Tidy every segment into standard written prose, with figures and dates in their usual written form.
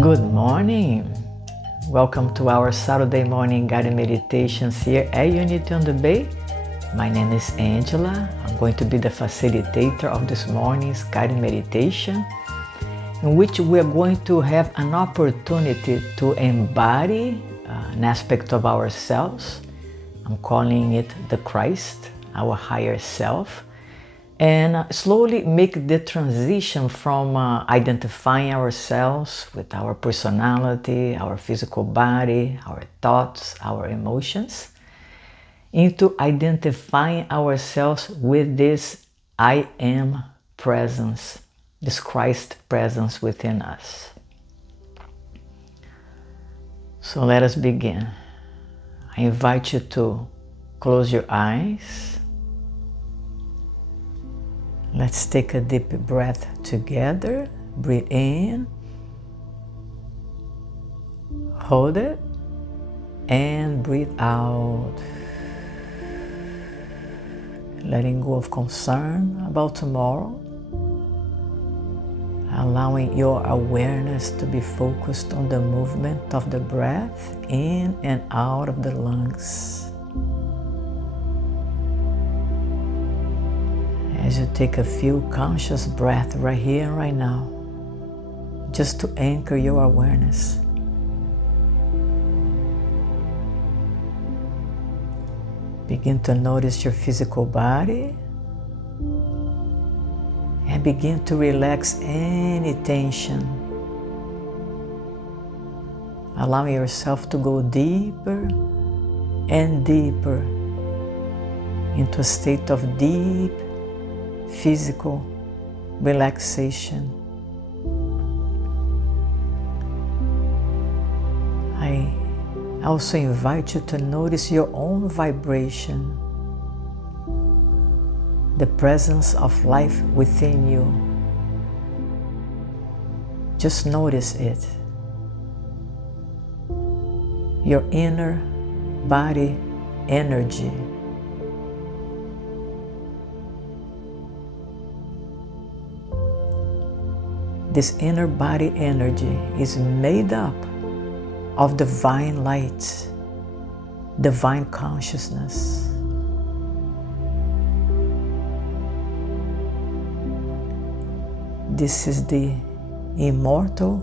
Good morning. Welcome to our Saturday morning guided meditations here at Unity on the Bay. My name is Angela. I'm going to be the facilitator of this morning's guided meditation, in which we are going to have an opportunity to embody an aspect of ourselves. I'm calling it the Christ, our higher self, and slowly make the transition from identifying ourselves with our personality, our physical body, our thoughts, our emotions, into identifying ourselves with this I am presence, this Christ presence within us. So let us begin. I invite you to close your eyes. Let's take a deep breath together. Breathe in, hold it, and breathe out. Letting go of concern about tomorrow. Allowing your awareness to be focused on the movement of the breath in and out of the lungs. As you take a few conscious breaths right here and right now, just to anchor your awareness. Begin to notice your physical body and begin to relax any tension. Allowing yourself to go deeper and deeper into a state of deep physical relaxation. I also invite you to notice your own vibration, the presence of life within you. Just notice it. Your inner body energy. This inner body energy is made up of divine light, divine consciousness. This is the immortal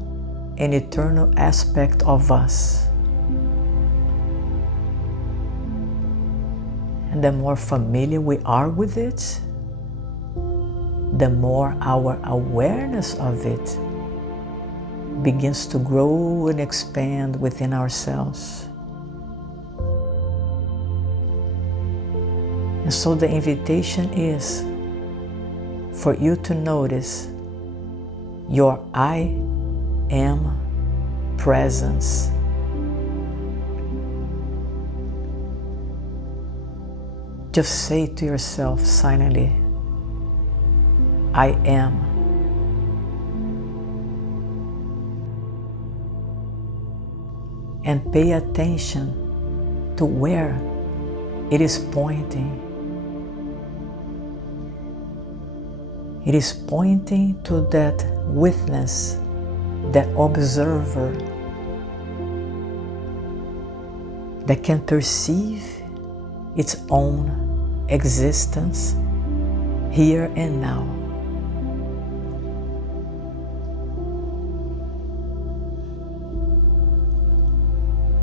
and eternal aspect of us. And the more familiar we are with it, the more our awareness of it begins to grow and expand within ourselves. And so the invitation is for you to notice your I am presence. Just say to yourself silently, I am. And pay attention to where it is pointing. It is pointing to that witness, that observer that can perceive its own existence here and now.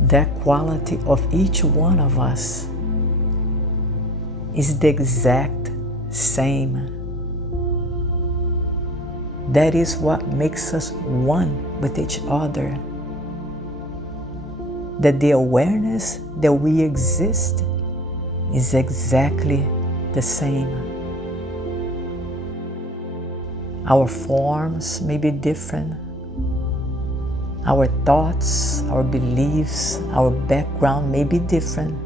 That quality of each one of us is the exact same. That is what makes us one with each other. That the awareness that we exist is exactly the same. Our forms may be different. Our thoughts, our beliefs, our background may be different,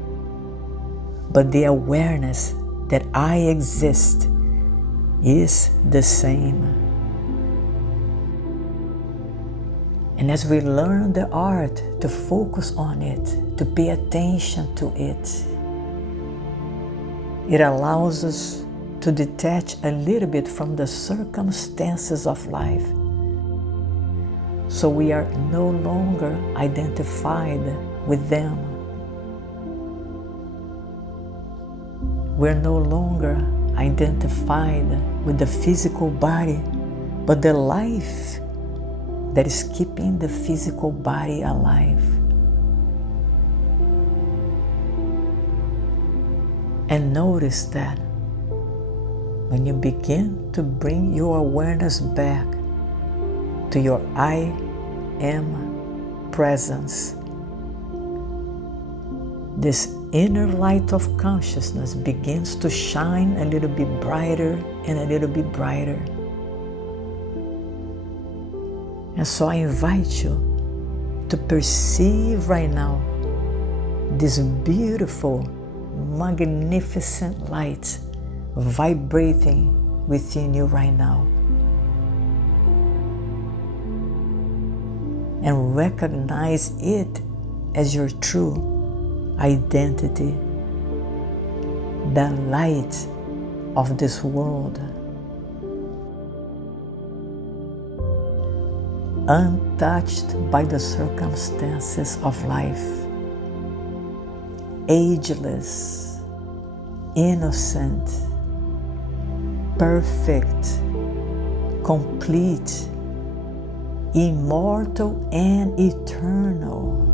but the awareness that I exist is the same. And as we learn the art to focus on it, to pay attention to it, it allows us to detach a little bit from the circumstances of life So we are no longer identified with them. We're no longer identified with the physical body, but the life that is keeping the physical body alive. And notice that when you begin to bring your awareness back to your I am presence, this inner light of consciousness begins to shine a little bit brighter and a little bit brighter. And so I invite you to perceive right now this beautiful, magnificent light vibrating within you right now. And recognize it as your true identity, the light of this world, untouched by the circumstances of life, ageless, innocent, perfect, complete, immortal and eternal.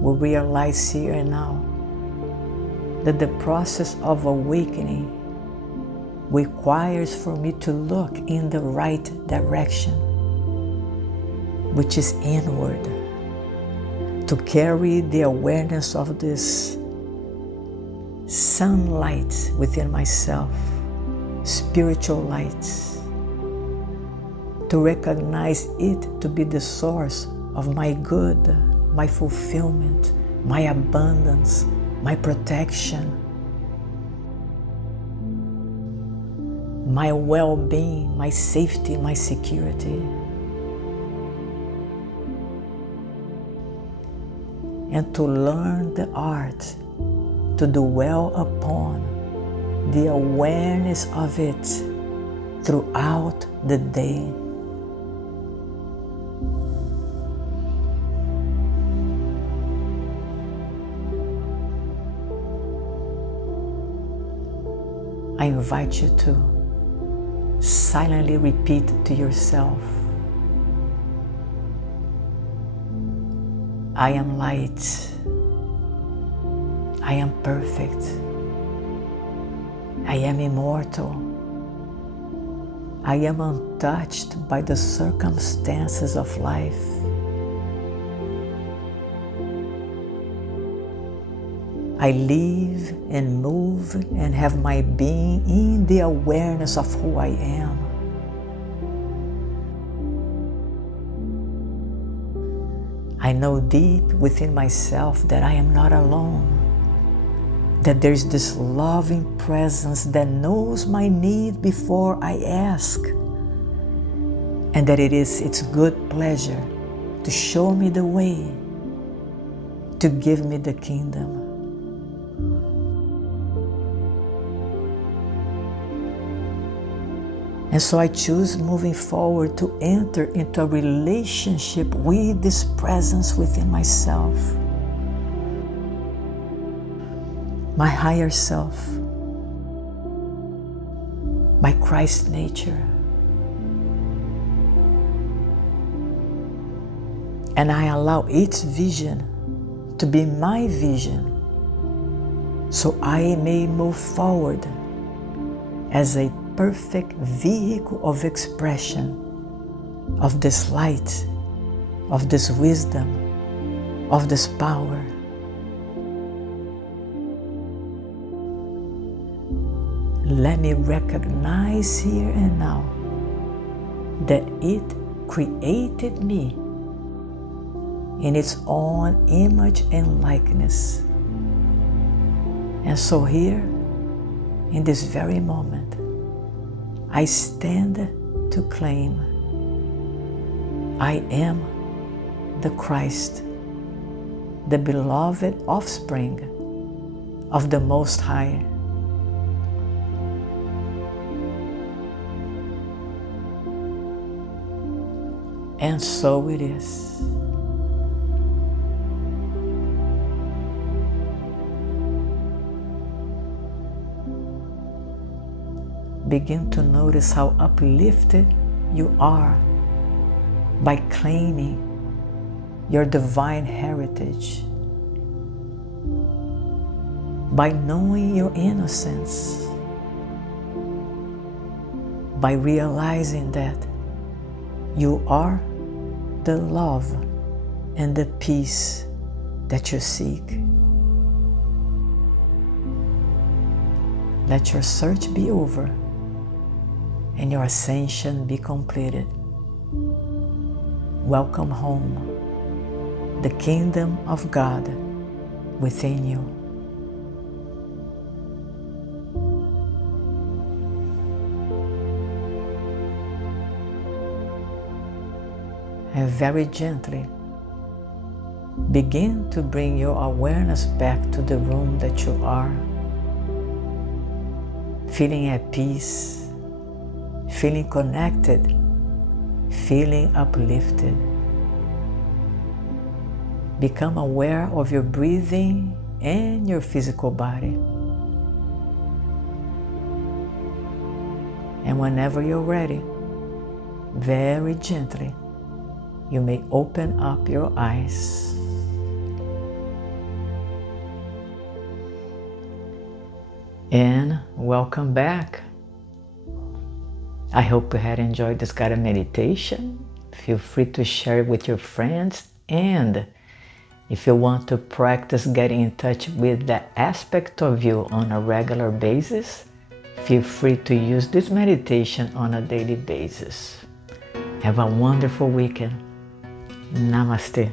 We realize here and now that the process of awakening requires for me to look in the right direction, which is inward, to carry the awareness of this sunlight within myself, spiritual light, to recognize it to be the source of my good, my fulfillment, my abundance, my protection, my well-being, my safety, my security. And to learn the art to dwell upon the awareness of it throughout the day. I invite you to silently repeat to yourself, I am light. I am perfect. I am immortal. I am untouched by the circumstances of life. I live and move and have my being in the awareness of who I am. I know deep within myself that I am not alone, that there's this loving presence that knows my need before I ask, and that it is its good pleasure to show me the way, to give me the kingdom. And so I choose moving forward to enter into a relationship with this presence within myself, my higher self, my Christ nature. And I allow its vision to be my vision, so I may move forward as a perfect vehicle of expression of this light, of this wisdom, of this power. Let me recognize here and now that it created me in its own image and likeness. And so here, in this very moment, I stand to claim I am the Christ, the beloved offspring of the Most High. And so it is. Begin to notice how uplifted you are by claiming your divine heritage, by knowing your innocence, by realizing that you are the love and the peace that you seek. Let your search be over and your ascension be completed. Welcome home, the kingdom of God within you. And very gently begin to bring your awareness back to the room that you are, feeling at peace, feeling connected, feeling uplifted. Become aware of your breathing and your physical body. And whenever you're ready, very gently, you may open up your eyes. And welcome back. I hope you had enjoyed this guided meditation. Feel free to share it with your friends, and if you want to practice getting in touch with that aspect of you on a regular basis, feel free to use this meditation on a daily basis. Have a wonderful weekend. Namaste.